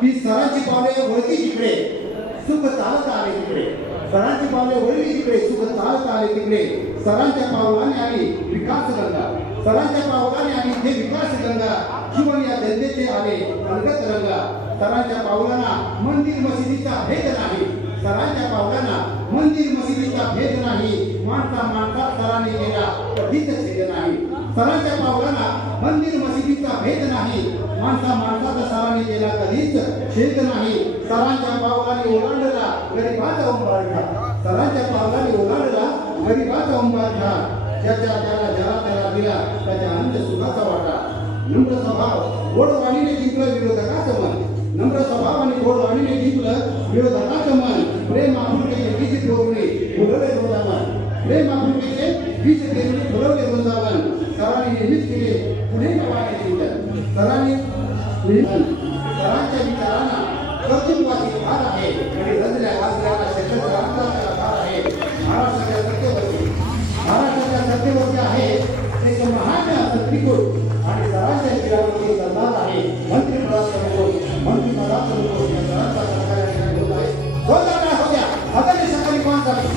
ती सरांची पावले वळती जिकडे सुख चालत आले तिकडे, सरांची पावले वळली जिकडे सुख चालत आले तिकडे, सरांच्या पावलाने आली विकास गंगा, सरांच्या पावलाने आली हे विकास गंगा, जीवन या जनतेचे आले अलगत रंगा, सरांच्या पावलांना मंदिर मशिदीचा भेद नाही, सरांच्या पावलांना मंदिर मशिदीचा भेद नाही, माणसा माणसा सरांनी केला कधीच छेद नाही, सरांच्या पावलांना मंदिर मशिदीचा भेद नाही, माणसा माणसाचा सरांनी केला कधीच छेद नाही, सरांच्या पावलांनी ओलांडला गरीबाचा उंबारठा, सरांच्या पावलांनी ओलांडला गरीबाचा उंबारठा, ज्याच्या त्याला जरा त्याला दिला त्याच्या आनंद सुखाचा वाटा, नम्र स्वभाव गोड वाणीने जिंकलं विरोधकाचं मन, नम्र स्वभाव आणि गोड वाणीने जिंकलं विरोधकाचं मन, प्रेम आपुलकीचे बीज पेरले फुलवले वृंदावन, प्रेम आपुलकीचे बीज पेरले फुलवले वृंदावन, सरांनी नेहमीच केले पुढे नवाने चिंतन, सरांनी सरांच्या विचारांना कर्तृत्वाची भार आहे आणि रंजल्या वाचल्याला शक्यता भार आहे, महाराष्ट्राच्या सत्तेवरती आहे एक महान सत्रिकूट आणि सरांच्या शिरावरती सरदार आहे मंत्रिमंडळाचा मंत्रिमंडळाचा सरांचा सरकार होत आहे, हो द्या आता सकाळी कोण झाली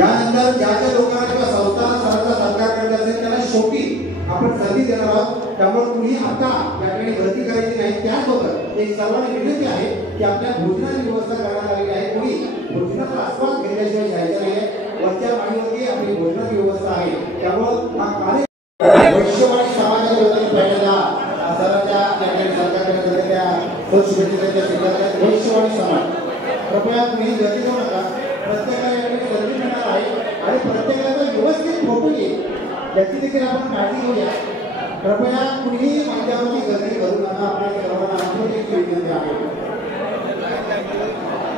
यानंतर ज्या लोकांना किंवा संस्थांना सरकार करत असेल त्यांना शेवटी आपण संधी देणार आहोत, त्यामुळे कुणी आता याकडे भरती करायची नाही, त्यासोबत एक सर्वांनी विनंती आहे की आपल्या भोजनाची व्यवस्था करण्यात आलेली आहे, कोणी भोजनाचा आस्वाद घेतल्याशिवाय जायचं नाही, वरच्या माळीवरती आपली भोजनाची व्यवस्था आहे, त्यामुळे हा कार्य वैश्यवाणी समाजाच्या वतीने पहिल्यांदा सरांच्या सरकारकडे त्या शुभेच्छा स्वीकारतात वैश्यवाणी समाज, कृपया तुम्ही गर्दी करू नका, प्रत्येकाला याकडे संधी मिळणार आहे आणि प्रत्येकाचा व्यवस्थित फोटो येईल याची देखील आपण काळजी घेऊया, कृपया कुणीही मंचावरती गर्दी करू नका, आपल्या सर्वांना आमची विनंती आहे,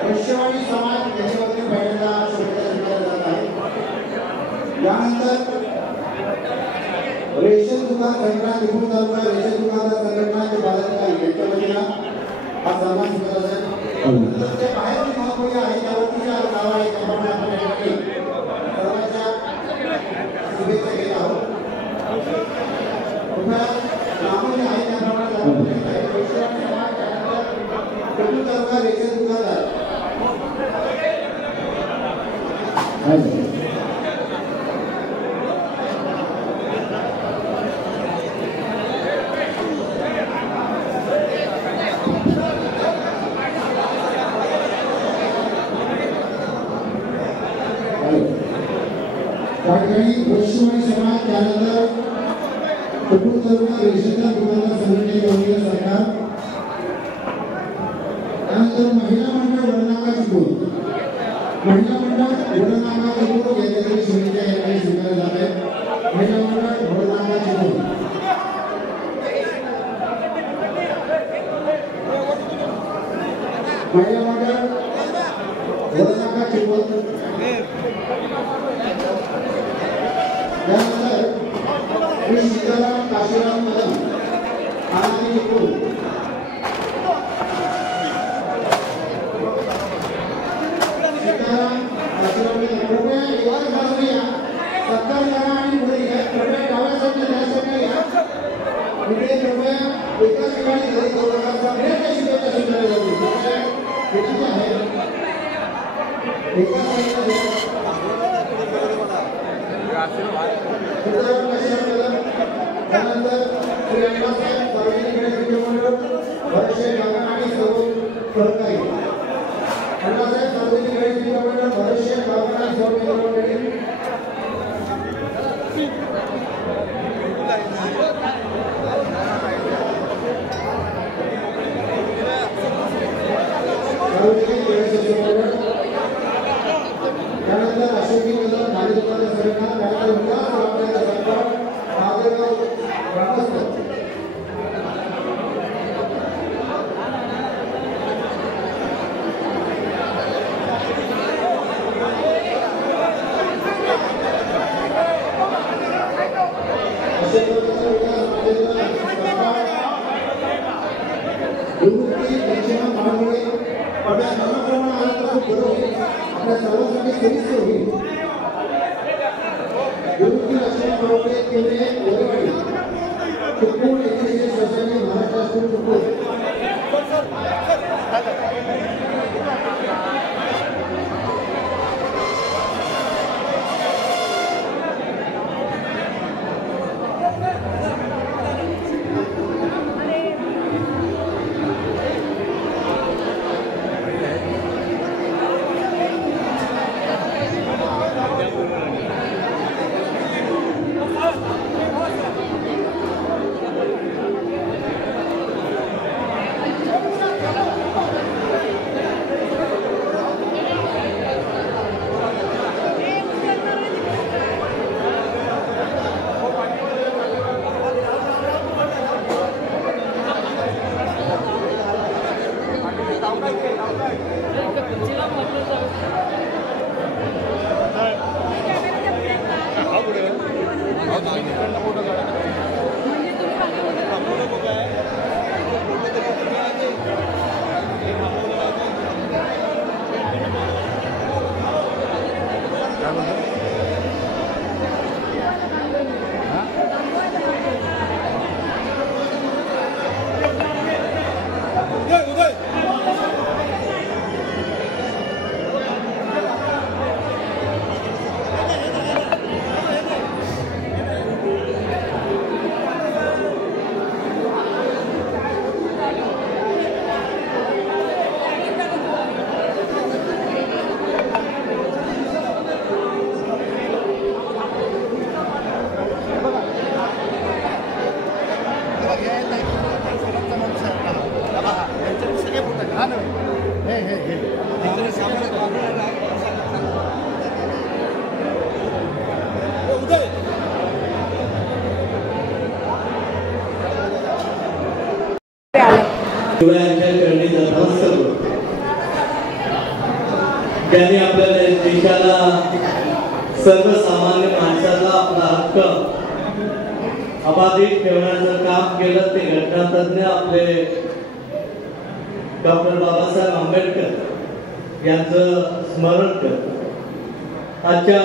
वैश्यवाणी समाज याच्या वतीने पहिल्यांदा शुभेच्छा स्वीकारल्या जात आहे, यानंतर रेशन दुकान संघटना त्रिपुर तालुका रेशन दुकानदार संघटनाचे पदाधिकारी यांच्या वतीनं हा सन्मान स्वीकारला जाईल, ते बाहेर महत्त्वाचे आहे त्यावरतीच्या नाव आहे त्याप्रमाणे आपण या ठिकाणी सर्वांच्या शुभेच्छा घेत आहोत, कृपया नाव जे आहे त्याप्रमाणे त्रिपुर तालुका रेशन दुकानदार वैश्यवाणी समाज, त्यानंतर त्रिपुर तालुका रेशन दुकानदार संघटनेचे वतीने सरकार, त्यानंतर महिला मंडळ वडनाका चिपळूण, महिला मंडळ वडनाका चिपळूण यांच्याकडे शुभेच्छा याकडे स्वीकारल्या जात आहेत, महिला मंडळ वडनाका चिपळूण, महिला मंडळ वडनाका चिपळूण, त्यानंतर श्री सीताराम काशीराम कदम आनंदी चिपळूण, सीताराम काशीराम कदम, कृपया एकाच बाजूने या, सरकार करा आणि पुढे या, कृपया डाव्या साईडला त्यासाठी या, पुढे कृपया एकाच ठिकाणी घरी जाऊ नका, सगळ्यांना शुभेच्छा स्वीकारल्या जातील, कृपया विनंती आहे एकाच साईडला सीताराम काशीराम कदम, त्यानंतर श्री अण्णासाहेब सार्वजनिक गणेश विद्या मंडळ भरतशेठ बागन आणि सर्व सहकारी, अण्णासाहेब सार्वजनिक गणेश विद्या मंडळ भरतशेठ बागन आणि सर्व मित्रमंडळी, त्यानंतर अशोकी नगर खाली दुकान सरकार त्यानंतर विकास सरकार आदरगाव ग्रामस्थ आपल्या सर्वांसाठी सोयीस्कर होईल. गुरुजी लक्ष्मण बावटे केंद्रे वरवडी चिपळूण येथील सोसायटी महाराष्ट्र स्कूल चिपळूण त्यांनी आपल्या देशाला सर्वसामान्य माणसाला आपला हक्क अबाधित ठेवण्याचं काम केलं. ते घटनातज्ञ आपले डॉक्टर बाबासाहेब आंबेडकर यांचं स्मरण करत आजच्या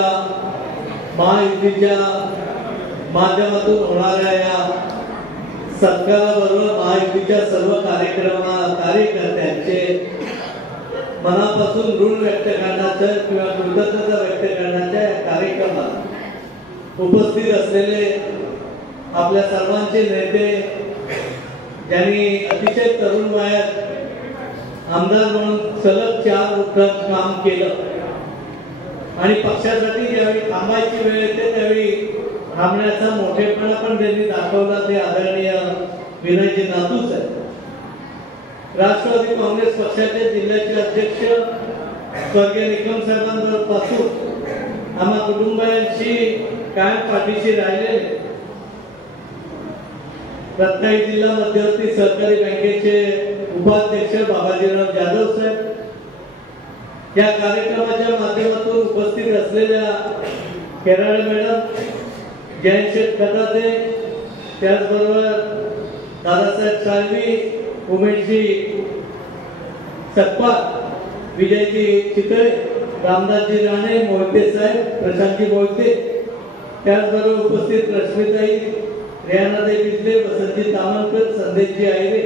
महायुतीच्या माध्यमातून होणाऱ्या या सत्काराबरोबर महायुतीच्या सर्व कार्यकर्त्यांचे मनापासून ऋण व्यक्त करण्याचं किंवा कृतज्ञता व्यक्त करण्याच्या कार्यक्रमात उपस्थित असलेले आपल्या सर्वांचे नेते, ज्यांनी अतिशय तरुण वयात आमदार म्हणून सलग 4 वर्ष काम केलं आणि पक्षासाठी ज्यावेळी थांबायची वेळ येते त्यावेळी थांबण्याचा मोठेपणा पण त्यांनी दाखवला. ते आदरणीय विनयजी नातूच आहेत. राष्ट्रवादी काँग्रेस पक्षाचे जिल्ह्याचे अध्यक्ष स्वर्गीय निकम साहेबांपासून आम्हा कुटुंबियांशी कायम पाठीशी राहिलेले रत्नागिरी जिल्हा मध्यवर्ती सहकारी बँकेचे उपाध्यक्ष बाबाजीराव जाधव साहेब, या कार्यक्रमाच्या माध्यमातून उपस्थित असलेल्या केराळे मॅडम, जयंत शेठ खताते, त्याचबरोबर दादासाहेब साळवी, उमेशजी सकपाळ, विजयजी चितळे, रामदासजी राणे, मोहिते साहेब, प्रशांतजी मोहिते, त्याचबरोबर उपस्थित रश्मीताई, रेहानाताई बिजले, वसंतजी तामणकर, संदेशजी आयरे.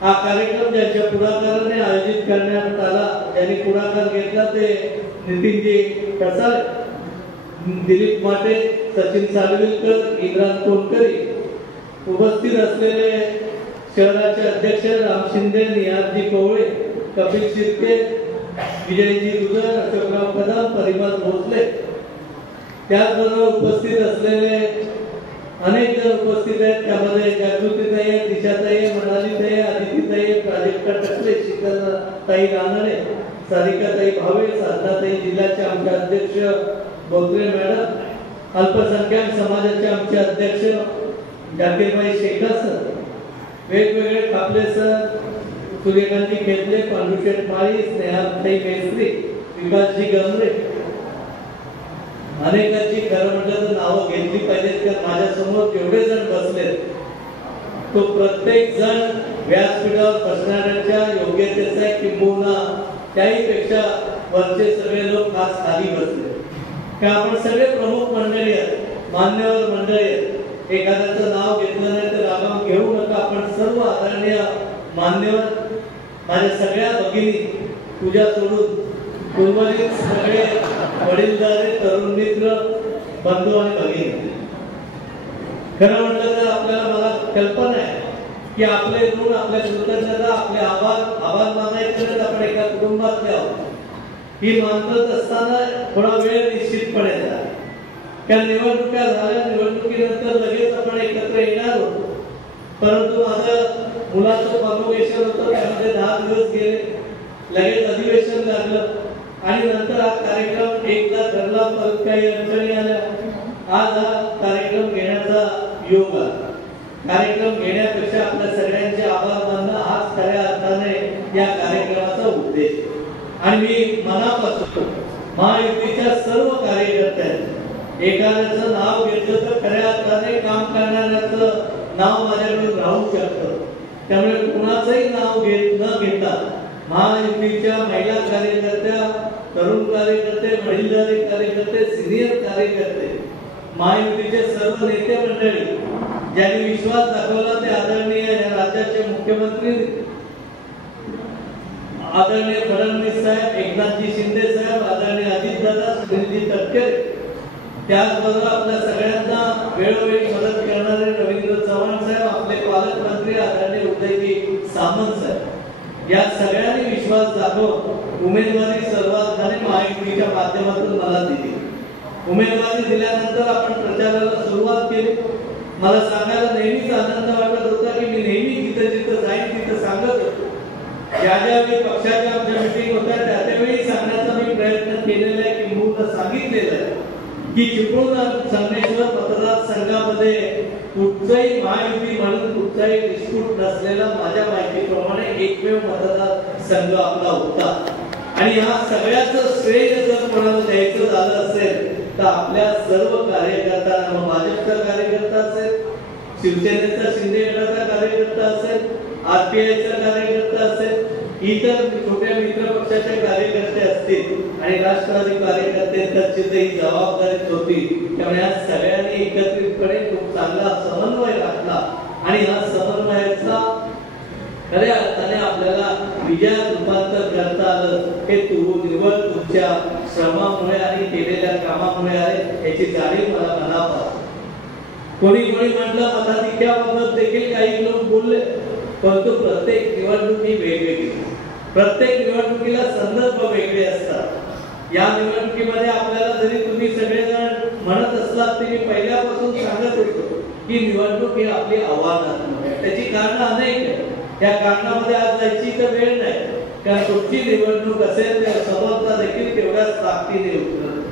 हा कार्यक्रम ज्यांच्या पुढाकाराने आयोजित करण्यात आला, ज्यांनी पुढाकार घेतला ते नितीनजी कसाळे, दिलीप माटे, सचिन सालविलकर, इम्रान कोणकरी. उपस्थित असलेले शहराचे अध्यक्ष राम शिंदे, निहारजी कोवळे, कपिल शिर्के, विजयजी दुधर, अशोकराव कदम, परिमल भोसले. त्याचबरोबर उपस्थित असलेले अनेक जण उपस्थित आहेत. त्यामध्ये जागृतीताई आहे, दिशाताई आहे, मनालीताई आहे, आदितीताई आहे, प्राजक्ता टकले, शीतलताई रानडे, सारिकाताई भावे, साधनाताई, जिल्ह्याचे आमचे अध्यक्ष बोत्रे मॅडम, अल्पसंख्याक समाजाचे आमचे अध्यक्ष जाकीरभाई शेखा सर, वेगवेगळे कापले सर, सूर्यकांती खेतले, पांडुशेठ माळी, स्नेहाताई मेस्त्री, विकासजी गमरे, अनेकांची खरं म्हटलं तर नावं घेतली पाहिजेत. कारण माझ्या समोर जेवढे जण बसलेत तो प्रत्येक जण व्यासपीठावर बसणाऱ्याच्या योग्यतेचा आहे, किंबहुना त्याहीपेक्षा वरचे सगळे लोक खास खाली बसले. का आपण सगळे प्रमुख मंडळी आहेत, मान्यवर मंडळी आहेत. एखाद्याचं नाव घेतलं नाही तर रागाव घेऊ नका. आपण सर्व आदरणीय मान्यवर, माझ्या सगळ्या भगिनी, पूजा सोडून उर्वरित सगळे वडीलधारे, तरुण मित्र, बंधू आणि भगिनी, खरं म्हटलं तर आपल्याला मला कल्पना आहे की आपले ऋण, आपल्या कृतज्ञता, आपले आभार मानायचे आपण एका कुटुंबातले आहोत. ही मानत असताना थोडा वेळ निश्चितपणे झाला. कारण निवडणुका झाल्या, निवडणुकीनंतर लगेच आपण एकत्र येणार होतो. परंतु माझं मुलाचं कॉन्व्होकेशन होतं, त्यामध्ये 10 दिवस गेले, लगेच अधिवेशन लागलं आणि नंतर हा कार्यक्रम एकदा ठरला. परत काही अडचणी आल्या. आज हा कार्यक्रम घेण्याचा योग आला. कार्यक्रम घेण्यापेक्षा आपल्या सगळ्यांचे आभार मानणं हाच खऱ्या अर्थाने या कार्यक्रमाचा उद्देश. आणि मी मनापासून महायुतीच्या सर्व कार्यकर्त्यांचे, एखाद्याचं नाव घेतलं तर खऱ्या अर्थाने काम करणाऱ्याचं नाव माझ्याकडून राहू शकतं. त्यामुळे कुणाचंही नाव न घेता महायुतीच्या महिला कार्यकर्त्या, तरुण कार्यकर्ते, वडीलधारी कार्यकर्ते, सिनियर कार्यकर्ते, महायुतीचे सर्व नेते मंडळी ज्यांनी विश्वास दाखवला ते आदरणीय या राज्याचे मुख्यमंत्री आदरणीय फडणवीस साहेब, एकनाथजी शिंदे साहेब, आदरणीय अजितदादा, सुनीलजी तटकरे, त्याचबरोबर आपल्या सगळ्यांना वेळोवेळी मदत करणारे रवींद्र चव्हाण साहेब, आपले पालकमंत्री आदरणीय उदयजी सामंत साहेब, या सगळ्यांनी विश्वास दाखवून उमेदवारी सर्वात महायुतीच्या माध्यमातून मला दिली. उमेदवारी दिल्यानंतर आपण प्रचाराला सुरुवात केली. मला सांगायला नेहमीच आनंद वाटत होता की मी नेहमी जिथं जिथं जाईन तिथं सांगत होतो. ज्या ज्यावेळी पक्षाच्या आमच्या मिटिंग होत्या त्यावेळी सांगण्याचा मी प्रयत्न केलेला आहे, किंबहुना सांगितलेलं आहे की चिपळूण संगमेश्वर मतदारसंघामध्ये कुठचाही महायुती म्हणून कुठचाही डिस्प्यूट नसलेला माझ्या माहितीप्रमाणे एकमेव मतदारसंघ आपला होता. आणि या सगळ्याचं श्रेय जर कोणाला द्यायचं झालं असेल तर आपल्या सर्व कार्यकर्त्यांना, भाजपचा कार्यकर्ता असेल, शिवसेनेचा शिंदे गटाचा कार्यकर्ता असेल, आरपीआयचा कार्यकर्ता असेल, इतर छोट्या मित्र पक्षाचे कार्यकर्ते असतील आणि राष्ट्रवादी कार्यकर्त्यांची ही जबाबदारी होती. त्यामुळे या सगळ्यांनी एकत्रितपणे खूप चांगला समन्वय राखला आणि हा समन्वयाचा खऱ्या अर्थाने आपल्याला विजयात रूपांतर करता आलं. हे निवड तुमच्या श्रमामुळे आणि केलेल्या कामामुळे आहे, याची जाणीव मला मनापासून. कोणी म्हटलं मताधिक्याबाबत देखील काही लोक बोलले, परंतु प्रत्येक निवडणूक ही वेगवेगळी, प्रत्येक निवडणुकीला संदर्भ वेगळे असतात. या निवडणुकीमध्ये आपल्याला जरी तुम्ही सगळेजण म्हणत असलात तरी पहिल्यापासून सांगत होतो की निवडणूक ही आपली आव्हानात्मक आहे. त्याची कारणं अनेक आहेत. या कारणामध्ये आज जायची तर वेळ नाही, कारण कुठची निवडणूक असेल त्या समोरचा देखील तेवढ्याच ताकदीने उतरत.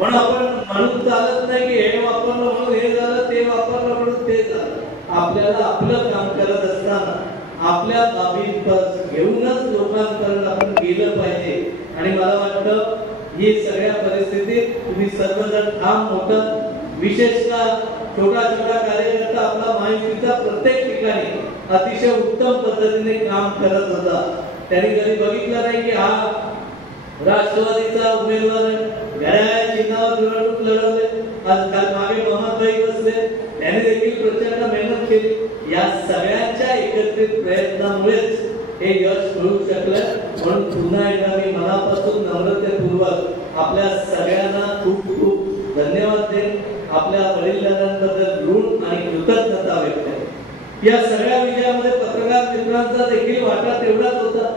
पण आपण म्हणून चालत नाही की हे वापरलं म्हणून हे झालं, ते वापरलं म्हणून ते झालं. आपल्याला आपलं काम करत असताना आपल्या बाबी घेऊनच लोकांपर्यंत आपण गेलं पाहिजे. आणि मला वाटतं ही सगळ्या परिस्थितीत तुम्ही सर्वजण ठाम होतात. विशेषतः छोटा कार्यकर्ता आपला महायुतीचा प्रत्येक ठिकाणी अतिशय उत्तम पद्धतीने काम करत होता. त्यांनी कधी बघितलं नाही की हा राष्ट्रवादीचा उमेदवार घड्याळ चिन्हावर निवडणूक लढवले. आज काल मागे मोहम्मदभाई बसले, त्यांनी देखील प्रचंड मेहनत केली. या सगळ्यांच्या एकत्रित प्रयत्नामुळेच हे यश मिळू शकलं. म्हणून पुन्हा एकदा मी मनापासून नम्रतेपूर्वक आपल्या सगळ्यांना खूप खूप धन्यवाद देईन. आपल्या वडीलधाऱ्यांबद्दल ऋण आणि कृतज्ञता व्यक्त करतो. या सगळ्या विजयामध्ये पत्रकार मित्रांचा देखील वाटा तेवढाच होता.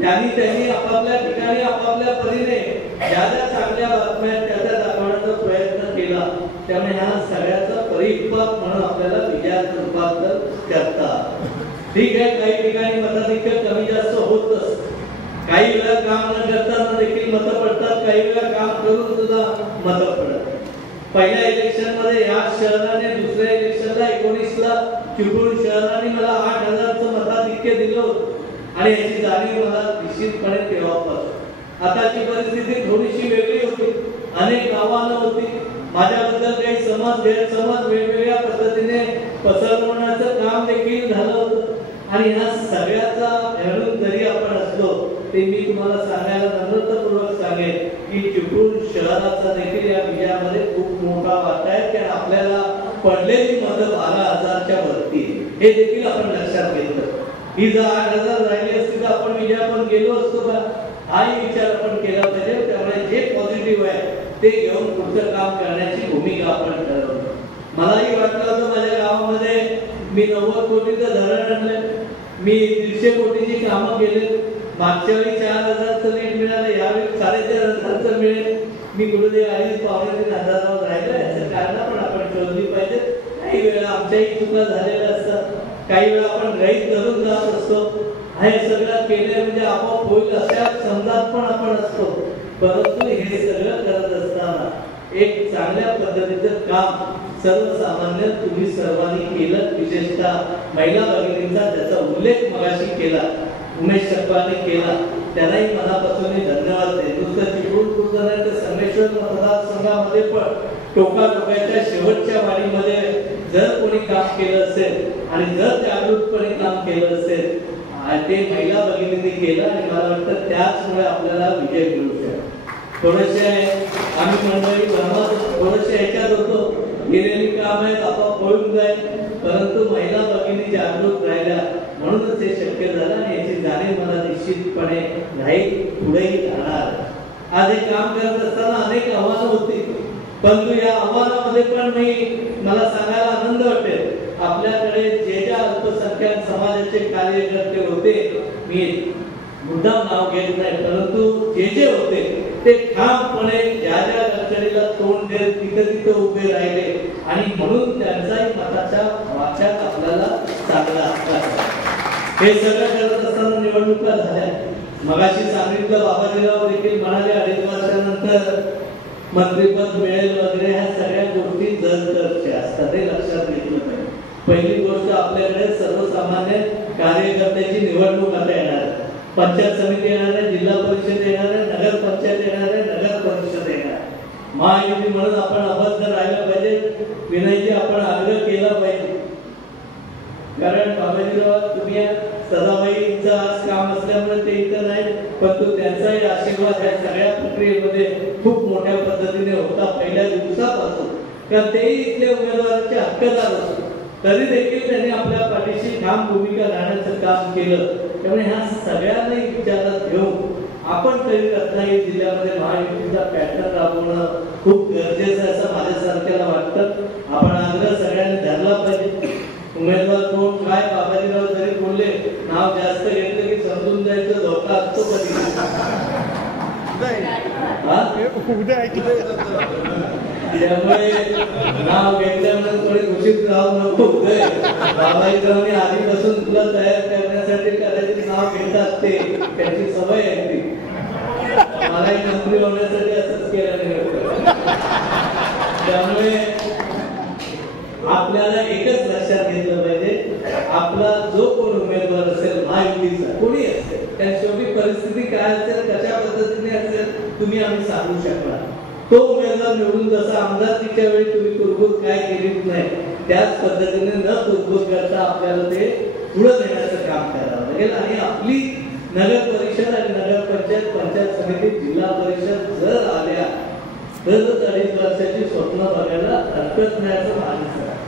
त्यांनी आपापल्या ठिकाणी आपापल्या परीने ज्या ज्या चांगल्या बातम्या त्या दाखवण्याचा प्रयत्न केला. त्यामुळे ह्या सगळ्याचा परिपाक म्हणून आपल्याला विजयात रूपांतर करतात. ठीक आहे, काही ठिकाणी मताधिक्य कमी जास्त होत असतं, काही वेळा काम न करताना देखील मतं पडतात, काही वेळा काम करून सुद्धा मतं पडतात. पहिल्या इलेक्शन मध्ये या शहराने दुसऱ्या इलेक्शनला 19ला चिपळूण शहराने मला 8,000चं मताधिक्य दिलं होतं आणि याची जाणीव मला निश्चितपणे तेव्हापासून. आताची परिस्थिती थोडीशी वेगळी होती, अनेक आव्हानं होती, माझ्याबद्दल काही समज गैरसमज वेगवेगळ्या पद्धतीने पसरवण्याचं काम देखील झालं होतं आणि ह्या सगळ्याचा हेरून जरी आपण असलो ते मी तुम्हाला सांगायला नम्रतापूर्वक सांगेन की चिपळूण शहराचा देखील या विजयामध्ये खूप मोठा वाटा आहे, कारण आपल्याला पडलेली मतं 12,000च्या वरती हे देखील आपण लक्षात घेतलं. ही जर 8,000 राहिली असती तर आपण विजयापर्यंत गेलो असतो का, हाही विचार आपण केला पाहिजे. त्यामुळे जे पॉझिटिव्ह आहे ते घेऊन पुढचं काम करण्याची भूमिका आपण ठरवली. मलाही वाटलं होतं माझ्या गावामध्ये मी 90 कोटीचं धरण आणलं, मी 150 कोटीची कामं केले, मागच्या वेळी 4,000चं लीड मिळालं, यावेळी 4,500चं मिळेल. मी कुठे 2,500-3,000 राहिलं, याचं कारण पण आपण शोधली पाहिजे. काही वेळा आमच्याही चुका झालेल्या असतात, काही वेळा आपण गैर धरून जात असतो, हे सगळं केलं म्हणजे आपोआप होईल अशा समजात पण आपण असतो. परंतु हे सगळं करत असताना एक चांगल्या पद्धतीचं काम सर्वसामान्य तुम्ही सर्वांनी केलं, विशेषतः महिला भगिनींचा ज्याचा उल्लेख मगाशी केला उमेश शक्करने केला, त्यांनाही मनापासून धन्यवाद देतो. नुसतं चिपळूण बुलढाणा तर संगमेश्वर मतदारसंघामध्ये पण टोकाटोकाच्या शेवटच्या वारीमध्ये जर कोणी काम केलं असेल आणि जर जागृतपणे काम केलं असेल ते महिला भगिनींनी केलं आणि मला वाटतं त्याचमुळे आपल्याला विजय मिळू शकतो. थोडेसे आम्ही मंडळी थोडेसे ह्याच्यात होतो, केलेली काम आहेत आपोआप पळून जाईल, परंतु महिला भगिनी जागृत राहिल्या म्हणूनच हे शक्य झालं आणि याची जाणीव मला निश्चितपणे राहील, पुढेही राहणार. आज हे काम करत असताना अनेक आव्हानं होती, परंतु या आव्हानामध्ये पण मला सांगायला आनंद वाटेल आपल्याकडे जे ज्या अल्पसंख्याक समाजाचे कार्यकर्ते होते, मी मुद्दाम नाव घेत नाही, परंतु जे होते ते ठामपणे ज्या ज्या अडचणीला तोंड देत तिथं उभे राहिले आणि म्हणून त्यांचाही मताच्या वाच्यात आपल्याला चांगला असतात. हे सगळं करत असताना निवडणुका झाल्या. मगाशी सांगितलं बाबाजीराव देखील म्हणाले 2.5 वर्षानंतर मंत्रिपद मिळेल वगैरे, ह्या सगळ्या गोष्टी जलदरच्या असतात, हे लक्षात घेतलं पाहिजे. पहिली गोष्ट आपल्याकडे सर्वसामान्य कार्यकर्त्याची निवडणूक आता येणार आहे, पंचायत समिती येणार आहे, जिल्हा परिषद येणार आहे, नगर पंचायत येणार आहे, नगर परिषद येणार आहे. महायुती म्हणून आपण अबद्ध राहिलं पाहिजे, विनयजी आपण आग्रह केला पाहिजे, कारण बाबाजीराव तुम्ही सदाबाईंचं आज काम असल्यामुळे ते इथं नाही, परंतु त्यांचाही आशीर्वाद या सगळ्या प्रक्रियेमध्ये खूप मोठ्या पद्धतीने होता पहिल्या दिवसापासून, कारण तेही इथल्या उमेदवाराचे हक्कदार होते, तरी देखील त्यांनी आपल्या पाठीशी ठाम भूमिका राहण्याचं काम केलं. त्यामुळे ह्या सगळ्यांना विचारात घेऊन आपण तरी रत्नागिरी जिल्ह्यामध्ये महायुतीचा पॅटर्न राबवणं खूप गरजेचं आहे असं माझ्यासारख्याला वाटतं. आपण आग्रह सगळ्यांनी धरला पाहिजे. उमेदवार कोण काय बाबाजीराव जरी बोलले, नाव जास्त घेतलं की समजून जायचं धोका असतो कधी. त्यामुळे नाव घेतल्यानंतर थोडी घोषित राहू नको. बाबाजीरावने आधीपासून तुला तयार करण्यासाठी कदाचित नाव घेतात, ते त्याची सवय आहे ती. मलाही मंत्री होण्यासाठी असंच केलं नाही. त्यामुळे आपल्याला एकच लक्षात घेतलं पाहिजे, आपला जो कोण उमेदवार असेल महायुतीचा कोणी असेल, त्या शेवटी परिस्थिती काय असेल कशा पद्धतीने असेल तुम्ही आम्ही सांगू शकणार. तो उमेदवार निवडून जसा आमदारकीच्या वेळी तुम्ही कुरबुर काय केलीच नाही त्याच पद्धतीने न कुरबुर करता आपल्याला ते पुढे नेण्याचं काम करावं लागेल. आणि आपली नगर परिषद आणि नगर पंचायत, पंचायत समिती, जिल्हा परिषद जर आल्या तरच 2.5 वर्षाची स्वप्न बघायला हरकत नाही असं मानस आहे.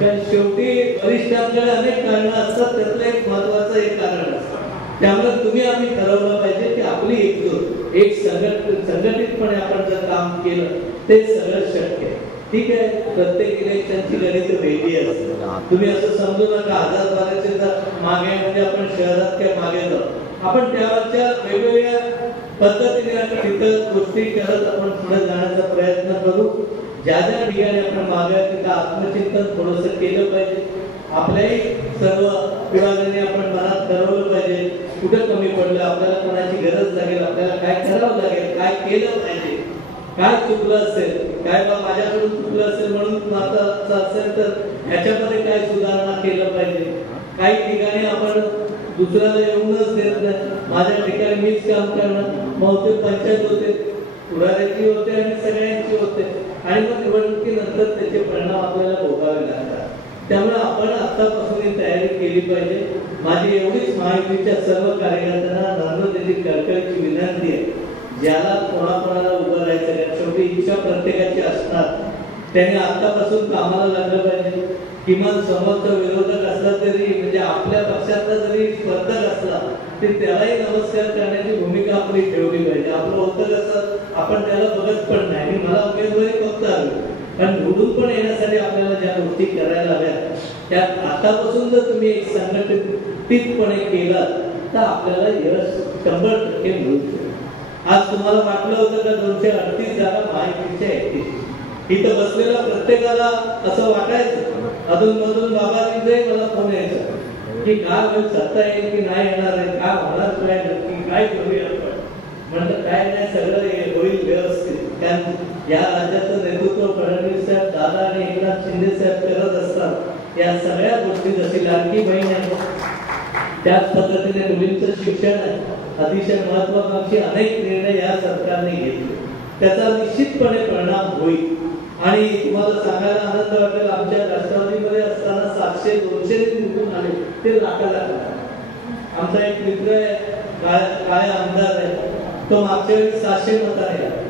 कारण शेवटी वरिष्ठांकडे अनेक कारणं असतात, त्यातलं एक महत्वाचं एक कारण असतं. त्यामुळे तुम्ही आम्ही ठरवलं पाहिजे की आपली एकजूट, एक संघटितपणे आपण जर काम केलं ते सगळं शक्य आहे. ठीक आहे, प्रत्येक इलेक्शनची गणित वेगळी असते. तुम्ही असं समजू नका 1000-1200 मागे म्हणजे आपण शहरात काय मागे जाऊ. आपण त्यावरच्या वेगवेगळ्या पद्धतीने तिथं गोष्टी करत आपण पुढे जाण्याचा प्रयत्न करू. ज्या ज्या ठिकाणी आपण मागे तिथं आत्मचिंतन थोडंसं केलं पाहिजे. आपल्याही सर्व विभागाने आपण मनात ठरवलं पाहिजे कुठं कमी पडलं, आपल्याला कोणाची गरज लागेल, आपल्याला काय करावं लागेल, काय केलं पाहिजे, काय चुकलं असेल, काय बा माझ्याकडून चुकलं असेल म्हणून माझं असेल तर ह्याच्यामध्ये काय सुधारणा केलं पाहिजे. काही ठिकाणी आपण दुसऱ्याला येऊनच देत नाही, माझ्या ठिकाणी मीच काम करणं, मग ते पंचायत होते, पुढाऱ्याची होते आणि सगळ्यांची होते आणि मग निवडणुकीनंतर त्याचे परिणाम आपल्याला भोगावे लागतात. त्यामुळे आपण आतापासून ही तयारी केली पाहिजे. माझी एवढीच महायुतीच्या सर्व कार्यकर्त्यांना नम्रतेची कळकळीची विनंती आहे, ज्याला कोणाकोणाला उभं राहायचं आहे, शेवटी इच्छा प्रत्येकाची असणार, त्याने आतापासून कामाला लागलं पाहिजे. किमान समोरचा विरोधक असला तरी म्हणजे आपल्या पक्षातला जरी स्पर्धक असला तरी त्यालाही नमस्कार करण्याची भूमिका आपली ठेवली पाहिजे. आपलं होतं कसं आपण त्याला बघत पण नाही आणि मला उमेदवारी फक्त हवी, पण निवडून पण येण्यासाठी आपल्याला ज्या गोष्टी करायला हव्या त्या आतापासून जर तुम्ही एक संघटितपणे केलात तर आपल्याला यश 100% मिळू शकते. आज तुम्हाला वाटलं होतं का 238 जागा महायुतीच्या आहेत, इथं बसलेल्या प्रत्येकाला असं वाटायचं अधूनमधून बाबाजींचाही मला फोन यायचा की काय होईल, सत्ता येईल की नाही येणार आहे, काय होणार, काय नक्की काय करूया आपण. म्हणलं काय नाही, सगळं होईल व्यवस्थित. कारण या राज्याचं नेतृत्व फडणवीस साहेब, दादा आणि एकनाथ शिंदे साहेब करत असतात. या सगळ्या गोष्टी जशी लाडकी बहीण आहे त्याच पद्धतीने मुलींचं शिक्षण आहे, अतिशय महत्वाकांक्षी अनेक निर्णय या सरकारने घेतले, त्याचा निश्चितपणे परिणाम होईल. आणि तुम्हाला सांगायला आनंद वाटेल, आमच्या राष्ट्रवादीमध्ये असताना 700-200 निवडून आले ते लाखाला. आमचा एक मित्र आहे, काळे आमदार आहे, तो मागच्या वेळी 700 मताने आला.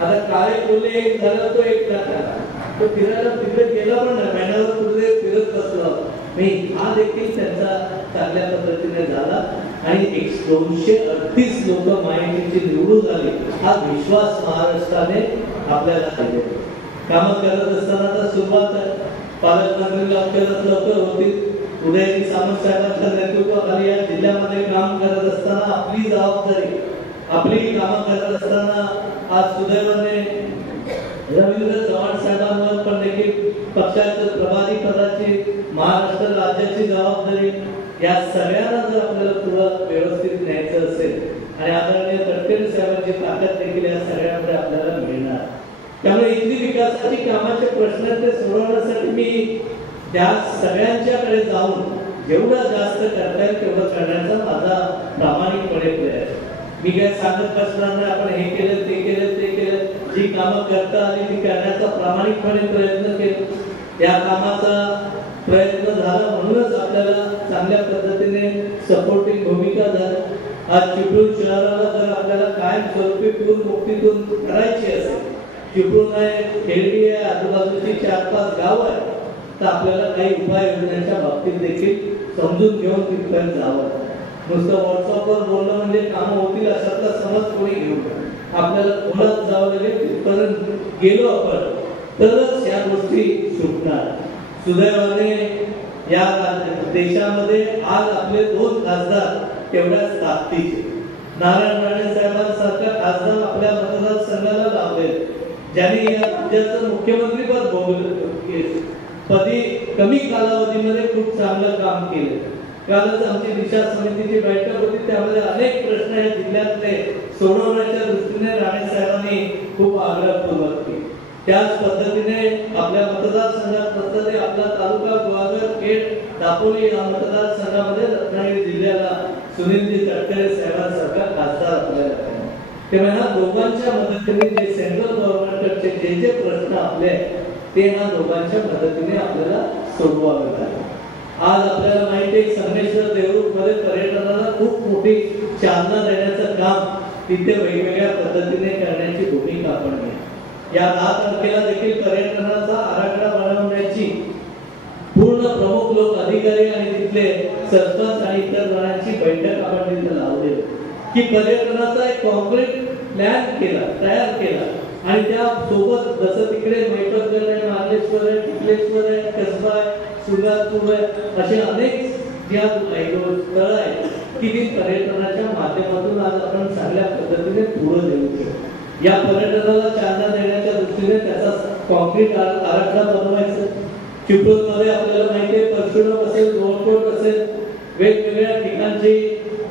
आता काळे कोल्हे एक झाला, तो 1 लाख आला. तो फिरायला तिकडे गेला पण नाही, महिन्यावर पुढे फिरत बसला मी. हा देखील त्यांचा चांगल्या पद्धतीने झाला आणि 238 लोक महायुतीची निवडून आली. हा विश्वास महाराष्ट्राने आपल्याला दिलेला. कामं करत असताना तर सुरुवात आहे, पालकमंत्री लवकर होती, उदयजी सामंत साहेबांच्या नेतृत्वाखाली या जिल्ह्यामध्ये काम करत असताना आपली जबाबदारी, आपली कामं करत असताना आज सुदैवाने रवींद्र चव्हाण साहेबांवर पण देखील पक्षाच्या प्रभारी पदाची, महाराष्ट्र राज्याची जबाबदारी, या सगळ्यांना जर आपल्याला पुढं व्यवस्थित न्यायचं असेल आणि आदरणीय तटकरे साहेबांची ताकद देखील या सगळ्यांमध्ये आपल्याला मिळणार. त्यामुळे इथली विकासाची कामाचे प्रश्न ते सोडवण्यासाठी मी त्या सगळ्यांच्याकडे जाऊन जेवढं जास्त करता येईल तेवढं करण्याचा माझा प्रामाणिकपणे प्रयत्न. मी काय सांगत बसणार नाही आपण हे केलं ते केलं ते केलं, जी कामं करता आली ती करण्याचा प्रामाणिकपणे प्रयत्न केला. या कामाचा प्रयत्न झाला म्हणूनच आपल्याला चांगल्या पद्धतीने सपोर्टिंग भूमिका झाली. आज चिपळूण शहराला जर आपल्याला कायमस्वरूपी पूरमुक्तीतून करायची असेल, चिपळूण आहे, खेरडी आहे, आजूबाजूची 4-5 गाव आहे, तर आपल्याला काही उपाययोजनांच्या बाबतीत देखील समजून घेऊन तिथपर्यंत जावं. नुसतं व्हॉट्सअपवर बोलणं म्हणजे कामं होतील अशातला समज कोणी घेऊ, आपल्याला खोलात जावं लागेल. तिथपर्यंत गेलो आपण तरच या गोष्टी सुटणार. सुदैवाने या देशामध्ये आज आपले 2 खासदार तेवढ्याच ताकदीचे, नारायण राणे साहेबांसारखा खासदार आपल्या मतदारसंघाला लाभले, ज्यांनी या राज्याचं मुख्यमंत्रीपद भोगलं, पदी कमी कालावधीमध्ये खूप चांगलं काम केलं. कालच आमची दिशा समितीची बैठक होती, त्यामध्ये अनेक प्रश्न या जिल्ह्यातले सोडवण्याच्या दृष्टीने राणे साहेबांनी खूप आग्रहपूर्वक केले. त्याच पद्धतीने आपल्या मतदारसंघात नसताना आपला तालुका गुहागर, खेड, दापोली या मतदारसंघामध्ये रत्नागिरी जिल्ह्याला सुनीलजी तटकरे साहेबांसारखा खासदार आपल्याला. तेव्हा ह्या दोघांच्या मदतीने जे सेंट्रल गव्हर्नमेंटचे जे प्रश्न आपले ते ह्या दोघांच्या मदतीने आपल्याला सोडवावे लागले. आज आपल्याला माहिती आहे संगमेश्वर देवरूख मध्ये पर्यटनाला खूप मोठी चालना देण्याचं काम तिथे वेगवेगळ्या पद्धतीने करण्याची भूमिका आपण घ्या. या 10 तारखेला देखील पर्यटनाचा आराखडा बनवण्याची पूर्ण प्रमुख लोक अधिकारी आणि तिथले सरपंच आणि इतर जणांची बैठक आपण तिथे लावली की पर्यटनाचा एक कॉन्क्रीट प्लॅन केला, तयार केला आणि त्या सोबत जसं तिकडे मैपतगड आहे, मार्लेश्वर आहे, टिकलेश्वर आहे, कसबा आहे, सुरगापूर आहे, असे अनेक ज्या स्थळ आहेत की ती पर्यटनाच्या माध्यमातून आज आपण चांगल्या पद्धतीने पुढे नेऊ शकतो। या पर्यटनाला चालना देण्याच्या दृष्टीने त्याचा कॉन्क्रीट आराखडा बनवायचा। चिपळूणमध्ये आपल्याला माहिती आहे परशुराम असेल, गोलकोट असेल, वेगवेगळ्या ठिकाणची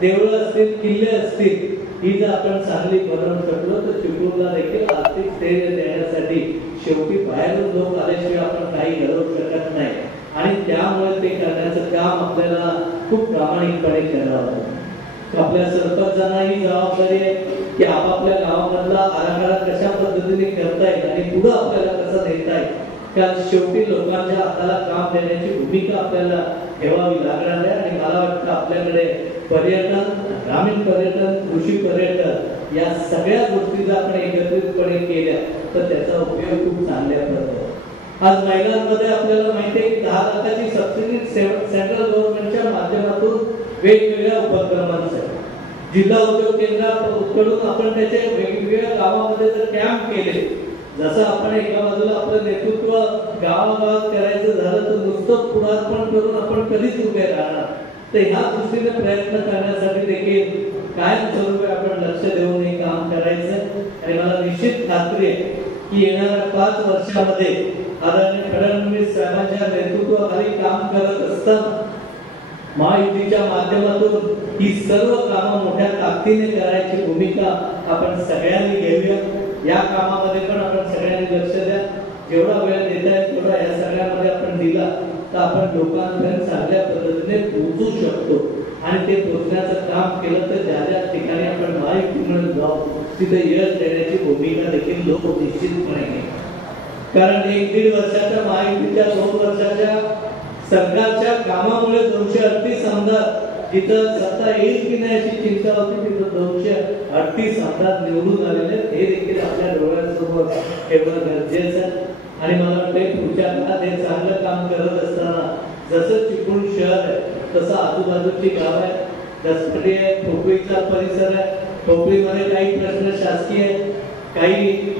देवळं असतील, किल्ले असतील, ही जर आपण चांगली बनवून शकलो तर चिपळूणला देखील आर्थिक स्थैर्य देण्यासाठी शेवटी बाहेरून लोक आल्याशिवाय आपण काही घडवू शकत नाही आणि त्यामुळे ते करण्याचं काम आपल्याला खूप प्रामाणिकपणे करावं लागतं। आपल्या सरपंचांना ही जबाबदारी आहे की आपापल्या गावामधला आराखडा कशा पद्धतीने करता येईल आणि पुढे आपल्याला कसं नेता येईल, कारण शेवटी लोकांच्या हाताला काम देण्याची भूमिका आपल्याला ठेवावी लागणार आहे। आणि मला वाटतं आपल्याकडे पर्यटन, ग्रामीण पर्यटन, कृषी पर्यटन या सगळ्या गोष्टी जर आपण एकत्रितपणे केल्या तर त्याचा उपयोग खूप चांगल्या पद्धतीने। आज महिलांमध्ये आपल्याला माहिती आहे की 10 लाखाची सबसिडी सेंट्रल गव्हर्नमेंटच्या माध्यमातून वेगवेगळ्या उपक्रमांसाठी जिल्हा उद्योग केंद्राकडून आपण त्याचे वेगवेगळ्या गावामध्ये जर कॅम्प केले, जसं आपण एका बाजूला आपलं नेतृत्व गावागावात करायचं झालं तर नुसतं पुढारपण करून आपण कधीच उभे राहणार, तर ह्या दृष्टीने प्रयत्न करण्यासाठी देखील कायमस्वरूपी आपण लक्ष देऊन हे काम करायचं। आणि मला निश्चित खात्री आहे की येणाऱ्या 5 वर्षामध्ये आदरणीय फडणवीस साहेबांच्या नेतृत्वाखाली काम करत असताना महायुतीच्या माध्यमातून ही सर्व कामं मोठ्या ताकदीने करायची भूमिका आपण सगळ्यांनी घेऊया। या कामामध्ये पण आपण सगळ्यांनी लक्ष द्या, जेवढा वेळ देता येईल तेवढा या सगळ्यामध्ये आपण दिला तर आपण लोकांपर्यंत चांगल्या पद्धतीने पोहोचू शकतो आणि ते पोहोचण्याचं काम केलं तर ज्या ज्या ठिकाणी आपण महायुतीमध्ये जाऊ तिथे यश देण्याची भूमिका देखील लोक निश्चितपणे घेतात। कारण 1-1.5 वर्षाच्या महायुतीच्या 2 वर्षाच्या सरकारच्या कामामुळे 238 आमदार जिथं सत्ता येईल की नाही अशी चिंता होती तिथं 238 आमदार निवडून आलेले, हे देखील आपल्या डोळ्यासमोर ठेवणं गरजेचं आहे। आणि मला वाटतं पुढच्या काळात हे चांगलं काम करत असताना जसं चिपळूण शहर आहे तसं आजूबाजूची गाव आहे, दसपटी आहे, खोपळीचा परिसर आहे, खोपळीमध्ये काही प्रश्न शासकीय आहेत, काही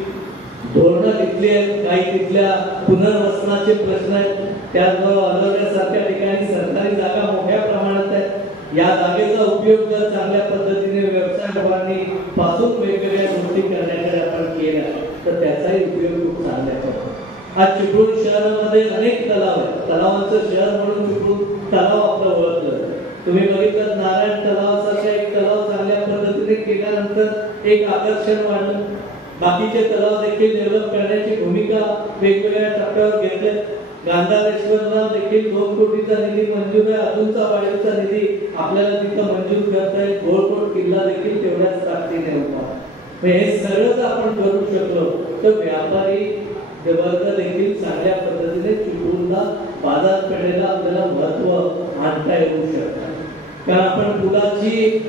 धोरणं घेतली आहेत, काही तिथल्या पुनर्वसनाचे प्रश्न आहेत, त्याचबरोबर अलोऱ्यासारख्या ठिकाणी सरकारी जागा मोठ्या प्रमाणात आहेत। या जागेचा उपयोग जर चांगल्या पद्धतीने व्यवसाय उभारणी पासून वेगवेगळ्या गोष्टी करण्याकडे आपण केला तर त्याचाही उपयोग खूप चांगल्या पद्धतीने। आज चिपळूण शहरामध्ये अनेक तलाव आहेत, तलावांचं शहर म्हणून चिपळूण तलाव आपलं ओळखलं। तुम्ही बघितलं नारायण तलावासारखा एक तलाव चांगल्या पद्धतीने केल्यानंतर एक आकर्षण वाढलं, बाकीचे तलाव देखील डेव्हलप करण्याची भूमिका वेगवेगळ्या टप्प्यावर घेतले। गांधारेश्वरला देखील 2 कोटीचा निधी मंजूर आहे, अजूनचा वाढीचा निधी आपल्याला तिथं मंजूर करता येईल, गोलकोट किल्ला देखील तेवढ्याच ताकदीने उभा। हे सगळं आपण करू शकलो तर व्यापारी वर्ग देखील चांगल्या पद्धतीने चिपळूणला बाजारपेठेला आपल्याला महत्व आणता येऊ शकतं। कारण आपण पुलाची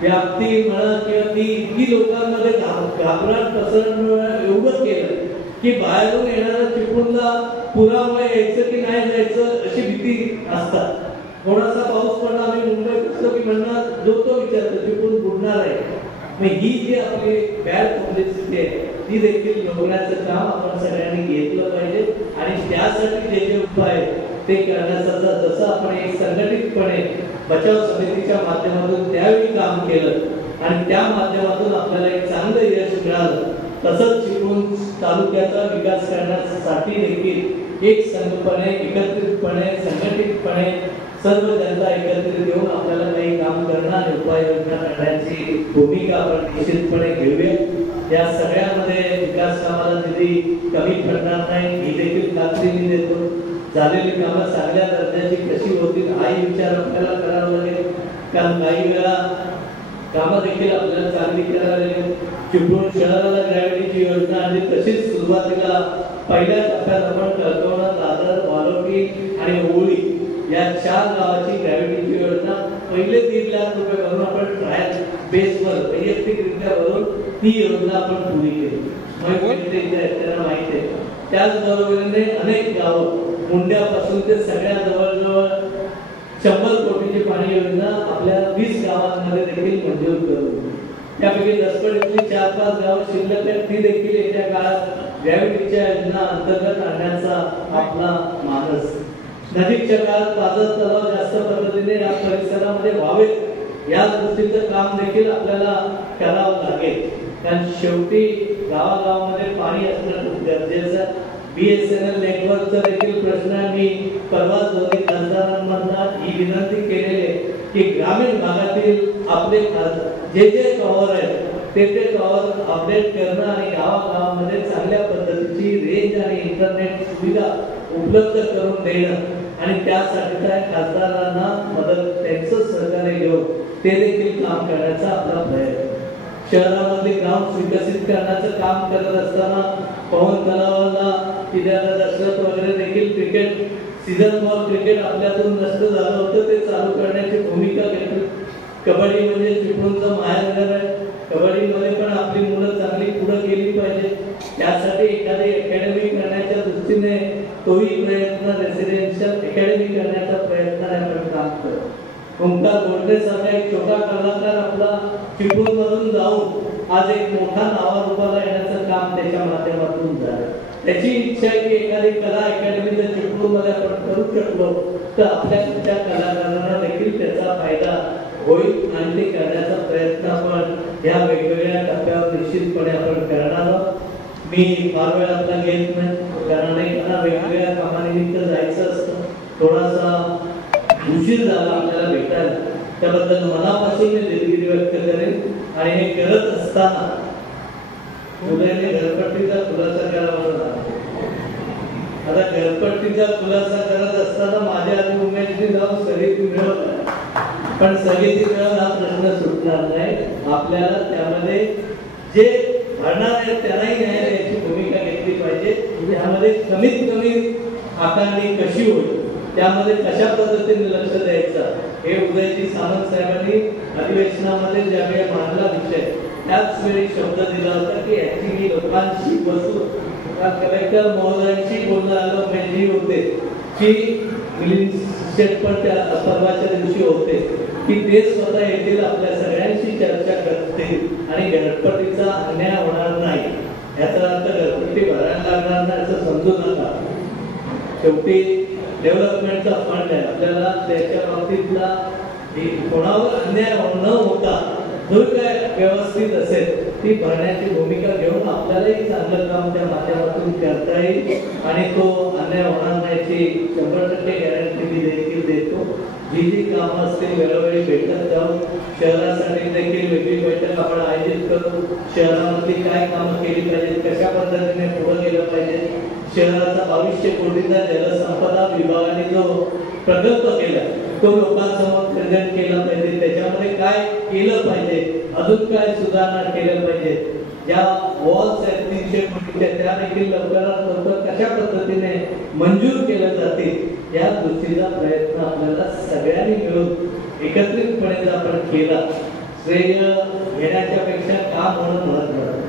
व्याप्ती म्हणा किंवा ती इतकी लोकांमध्ये घाबरट पसरणं एवढं केलं की बाहेरून येणाऱ्या चिपळूणला पुरामुळे यायचं की नाही जायचं अशी भीती असतात। थोडासा पाऊस पडला आम्ही मुंबईत असतो की म्हणणार जो तो विचारतो चिपळूण बुडणार आहे, मग ही जी आपली बॅड पब्लिसिटी आहे ती देखील रोखण्याचं काम आपण सगळ्यांनी घेतलं पाहिजे आणि त्यासाठी जे उपाय ते करण्याचा जसं आपण एक संघटितपणे बचाव समितीच्या माध्यमातून त्यावेळी काम केलं आणि त्या माध्यमातून आपल्याला एक चांगलं यश मिळालं, तसंच चिपळूण तालुक्याचा विकास करण्यासाठी देखील एक संघपणे, एकत्रितपणे, संघटितपणे सर्व जनता एकत्रित येऊन आपल्याला काही काम करणं आणि उपाययोजना करण्याची भूमिका आपण निश्चितपणे घेऊया। या सगळ्यामध्ये विकास कामाला निधी कमी पडणार नाही ही देखील खात्री मी देतो। झालेली कामं चांगल्या दर्जाची कशी होतील हाही विचार आपल्याला करावा लागेल, कारण काही वेळा कामं देखील आपल्याला चांगली करावी लागेल। चिपळूण शहराला ग्रॅव्हिटीची योजना आणि तशीच सुरुवातीला पहिल्या टप्प्यात आपण कळकवणा, दादर, वालोटी आणि ओळी या 4 गावाची ग्रॅव्हिटीची योजना पहिले 1.5 लाख रुपये भरून आपण ट्रायल बेसवर वैयक्तिकरित्या भरून ती योजना आपण पुरी केली। त्यांना माहिती आहे। त्याचबरोबरीने अनेक गावं मुंड्यापासून ते सगळ्या जवळजवळ 100 कोटीची पाणी योजना आपल्या 20 गावांमध्ये देखील मंजूर करू। त्यापैकी दसपडीतली 4-5 गावं शिल्लक आहेत, ती देखील येत्या काळात ग्रॅव्हिटीच्या योजना अंतर्गत आणण्याचा आपला मानस। नजीकच्या काळात पाझर तलाव जास्त पद्धतीने या परिसरामध्ये व्हावे या गोष्टीचं काम देखील आपल्याला करावं लागेल. कारण शेवटी गावागावामध्ये पाणी असणं खूप गरजेचं आहे. BSNL नेटवर्कचा देखील प्रश्न मी परवा दोन्ही खासदारांना ही विनंती केलेली आहे की ग्रामीण भागातील आपले जे टॉवर आहेत ते टॉवर अपडेट करणं आणि गावागावामध्ये चांगल्या पद्धतीची रेंज आणि इंटरनेट सुविधा उपलब्ध करून देणं आणि त्यासाठी काय खासदारांना मदत त्यांचं सहकार्य घेऊन ते देखील काम करण्याचा आपला प्रयत्न. शहरामधली ग्राउंड विकसित करण्याचं काम करत असताना पवन तलावाला किल्ल्याला दशरथ वगैरे देखील क्रिकेट सीझन फॉर क्रिकेट आपल्यातून नष्ट झालं होतं ते चालू करण्याची भूमिका घेतली. कबड्डी म्हणजे चिपळूणचं माहेरघर आहे. कबड्डीमध्ये पण आपली मुलं चांगली पुढे गेली पाहिजे. त्यासाठी एखादी अकॅडमी करण्याच्या दृष्टीने तोही प्रयत्न रेसिडेन्शियल अकॅडमी करण्याचा प्रयत्न आपण काम करतो. ओंकार गोडके सारखा एक छोटा कलाकार आपला चिपळूण मधून जाऊन आज एक मोठा नावारूपाला येण्याचं काम त्याच्या माध्यमातून झालं. त्याची इच्छा आहे की एखादी कला अकॅडमी जर चिपळूणमध्ये आपण करू शकलो तर आपल्या त्या कलाकारांना देखील त्याचा फायदा होईल आणि ते करण्याचा प्रयत्न आपण या वेगवेगळ्या टप्प्यावर निश्चितपणे आपण करणार आहोत. मी फार वेळ आपला घेत नाही कारण अनेकांना वेगवेगळ्या कामानिमित्त जायचं असतं. थोडासा उशीर झाला आपल्याला भेटायला त्याबद्दल मनापासून मी दिलगिरी व्यक्त करेन. आणि हे करत असताना उदयने घरपट्टीचा खुलासा करावा. आता घरपट्टीचा खुलासा करत असताना माझ्या आधी उमेशने जाऊन स्थगिती मिळवत पण स्थगिती मिळवून हा प्रश्न सुटणार नाही. आपल्याला त्यामध्ये जे भरणार आहेत त्यांनाही न्याय द्यायची भूमिका घेतली पाहिजे. त्यामध्ये कमीत कमी आकारणी कशी होईल त्यामध्ये कशा पद्धतीने लक्ष द्यायचं हे उदयजी सामंत साहेबांनी अधिवेशनामध्ये ज्यावेळी मांडला विषय त्याच वेळी शब्द दिला होता की याची मी लोकांशी बसून कलेक्टर महोदयांशी बोलणं आलं म्हणजे होते की मिलिंद शेठ पण त्या परवाच्या दिवशी होते की ते स्वतः येथील आपल्या सगळ्यांशी चर्चा करतील आणि घरपट्टीचा अन्याय होणार नाही. याचा अर्थ घरपट्टी भरायला लागणार नाही असं समजू नका. शेवटी डेव्हलपमेंटचा फंड आहे. आपल्याला त्याच्या बाबतीतला कोणावर अन्याय न होता जो काय व्यवस्थित असेल ती भरण्याची भूमिका घेऊन आपल्यालाही चांगलं काम त्या माध्यमातून करता येईल आणि तो अन्याय होणार नाहीची 100% गॅरंटी मी देखील देतो. जी कामं असतील वेळोवेळी भेटत जाऊन शहरासाठी देखील वेगळी बैठक आपण आयोजित करू. शहरामधली काय कामं केली पाहिजेत कशा पद्धतीने पुढे गेलं पाहिजे. शहराचा 2200 कोटीचा जलसंपदा विभागाने जो प्रकल्प केला तो लोकांसमोर प्रेझेंट केला पाहिजे. त्याच्यामध्ये काय केलं पाहिजे अजून काय सुधारणा केल्या पाहिजे. ज्या वॉल्स आहेत 300 कोटीच्या त्या देखील लवकरात लवकर कशा पद्धतीने मंजूर केल्या जातील या दृष्टीचा प्रयत्न आपल्याला सगळ्यांनी मिळून एकत्रितपणे जर आपण केला श्रेय घेण्याच्या पेक्षा काम होणं महत्त्वाचं.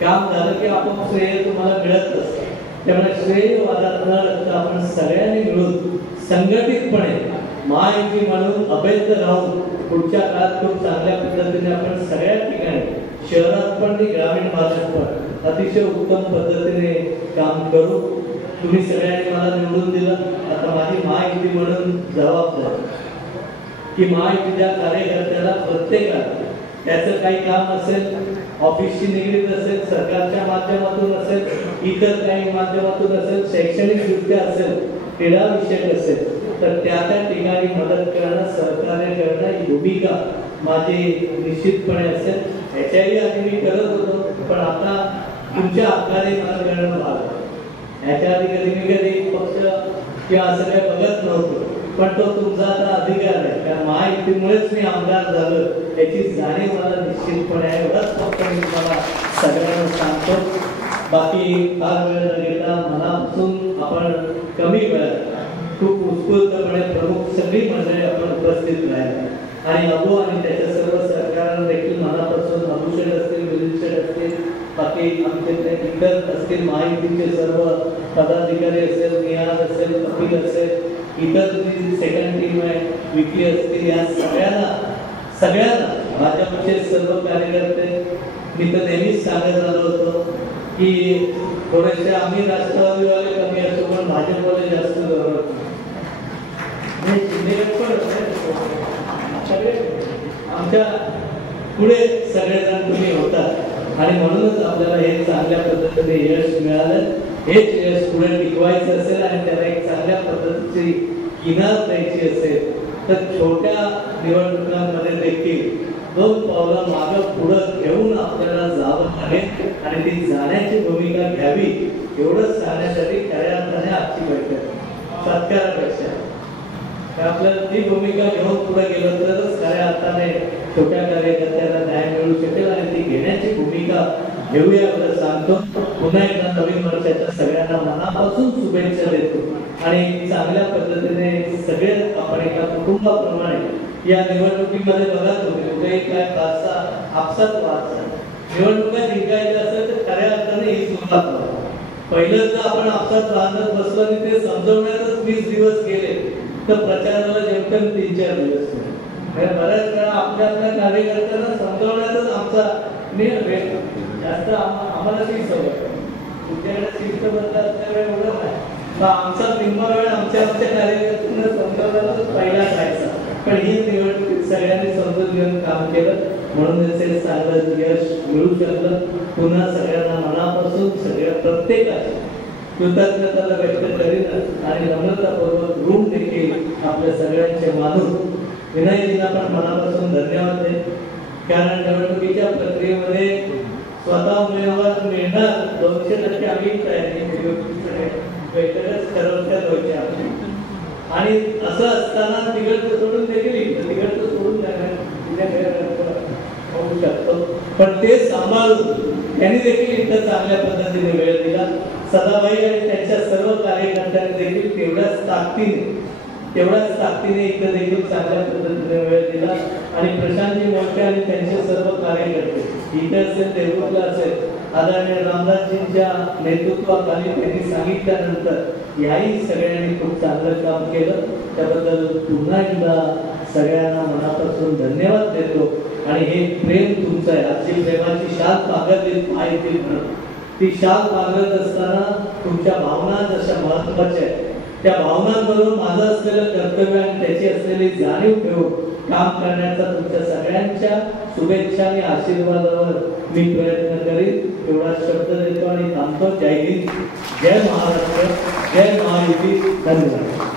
काम झालं की आपण श्रेय तुम्हाला मिळत असतं. त्यामुळे श्रेय वादात न लागता आपण सगळ्यांनी मिळून संघटितपणे महायुती म्हणून अभेद्य राहून पुढच्या काळात खूप चांगल्या पद्धतीने आपण सगळ्या ठिकाणी शहरात पण ग्रामीण भागात पण अतिशय उत्तम पद्धतीने काम करू. तुम्ही सगळ्यांनी मला निवडून दिलं. आता माझी महायुती म्हणून जबाबदारी की महायुतीच्या कार्यकर्त्याला प्रत्येकाला त्याचं काही काम असेल ऑफिसशी निगडीत असेल सरकारच्या माध्यमातून असेल इतर काही माध्यमातून असेल शैक्षणिक दृष्ट्या असेल क्रीडा विषयक असेल तर त्या ठिकाणी मदत करणं सहकार्य करणं ही भूमिका माझी निश्चितपणे असेल. याच्याही आधी मी करत होतो पण आता तुमच्या आकारे मला करणं भाग. याच्या आधी कधी पक्ष किंवा असं काही बघत नव्हतं पण तो तुमचा आता अधिकार आहे. कारण महायुतीमुळेच मी आमदार झालो याची जाणीव मला निश्चितपणे आहे. एवढाच फक्त मी तुम्हाला सगळ्यांना सांगतो. बाकी फार वेळ न घेता मनापासून आपण कमी वेळात खूप उत्स्फूर्तपणे प्रमुख सगळी मंडळी आपण उपस्थित राहिली आणि अबू आणि त्याच्या सर्व सरकारांना देखील मनापासून अभूषण असतील मिलिंद शेठ असतील बाकी आमचे इतर असतील महायुतीचे सर्व पदाधिकारी असेल निहार असेल कपिल असेल इतर जी सेकंड टीम आहे विकी असतील या सगळ्यांना भाजपचे सर्व कार्यकर्ते मी तर नेहमीच सांगत आलो होतो की थोडेसे आम्ही राष्ट्रवादीवाले कमी असतो पण भाजपवाले जास्त जवळ आमच्या पुढे सगळेजण तुम्ही होतात आणि म्हणूनच आपल्याला हे चांगल्या पद्धतीने यश मिळालं. हेच यश पुढे टिकवायचं असेल आणि त्याला एक चांगल्या पद्धतीची किनार द्यायची असेल तर छोट्या निवडणुकांमध्ये देखील 2 पावलं मागं पुढं घेऊन आपल्याला जावं लागेल आणि ती जाण्याची भूमिका घ्यावी. एवढंच सांगण्यासाठी खऱ्या अर्थाने आजची बैठक सत्कारापेक्षा आपल्याला ती भूमिका घेऊन पुढे गेलो तरच खऱ्या अर्थाने छोट्या कार्यकर्त्याला न्याय मिळू शकेल आणि ती घेण्याची भूमिका घेऊया असं सांगतो. पुन्हा एकदा नवीन वर्षाच्या सगळ्यांना मनापासून शुभेच्छा देतो आणि चांगल्या पद्धतीने सगळे आपण एका कुटुंबाप्रमाणे या निवडणुकीमध्ये बघा तुम्ही कुठेही काय फारसा आपसात वाद निवडणुका जिंकायच्या असेल तर खऱ्या अर्थाने ही सुरुवात पहिलं जर आपण आपसात वादत बसलो आणि ते समजवण्यातच 20 दिवस गेले तर प्रचाराला जेमतेम 3-4 दिवस गेले. बऱ्याच वेळा आपल्या कार्यकर्त्यांना समजवण्यातच आमचा जास्त आम्हाला ती सवय तुमच्याकडे शिस्तबद्ध असल्यामुळे एवढं नाही आमचा निम्मा वेळ आमच्या कार्यकर्त्यांना समजवण्यातच पहिला जायचा. पण ही निवडणूक सगळ्यांनी समजून घेऊन काम केलं म्हणून त्याचे चांगलं यश मिळू शकलं. पुन्हा सगळ्यांना मनापासून सगळ्या प्रत्येकाची कृतज्ञता व्यक्त करीत आणि नम्रतापूर्वक ऋण देखील आपल्या सगळ्यांचे मानून विनयजींना पण मनापासून धन्यवाद दे. कारण निवडणुकीच्या प्रक्रियेमध्ये स्वतः उमेदवार मिळणार 200% आम्ही तयारी केली बैठकच ठरवण्यात व्हायची आपली आणि असं असताना तिकडचं सोडून देखील तिकडचं सोडून होऊ शकतो. पण ते सांभाळून त्यांनी देखील इथं चांगल्या पद्धतीने वेळ दिला. सदाबाई आणि त्यांच्या सर्व कार्यकर्त्यांनी देखील तेवढ्याच ताकदीने इथं देखील चांगल्या पद्धतीने वेळ दिला आणि प्रशांतजी मोठे आणि त्यांचे सर्व कार्यकर्ते इथे असेल देवपूरला असेल आदरणीय रामदासजींच्या नेतृत्वाखाली त्यांनी सांगितल्यानंतर याही सगळ्यांनी खूप चांगलं काम केलं. त्याबद्दल पुन्हा एकदा सगळ्यांना मनापासून धन्यवाद देतो आणि हे प्रेम तुमचं आहे. आजची प्रेमाची शाल पांघरली पाहिजे ती शाल पांघरत असताना तुमच्या भावना जशा महत्वाच्या आहेत त्या भावनांबरोबर माझं असलेलं कर्तव्य आणि त्याची असलेली जाणीव ठेवून काम करण्याचा तुमच्या सगळ्यांच्या शुभेच्छा आणि आशीर्वादावर मी प्रयत्न करीन. एवढा शब्द देतो आणि थांबतो. जय हिंद, जय महाराष्ट्र, जय महायुती. धन्यवाद.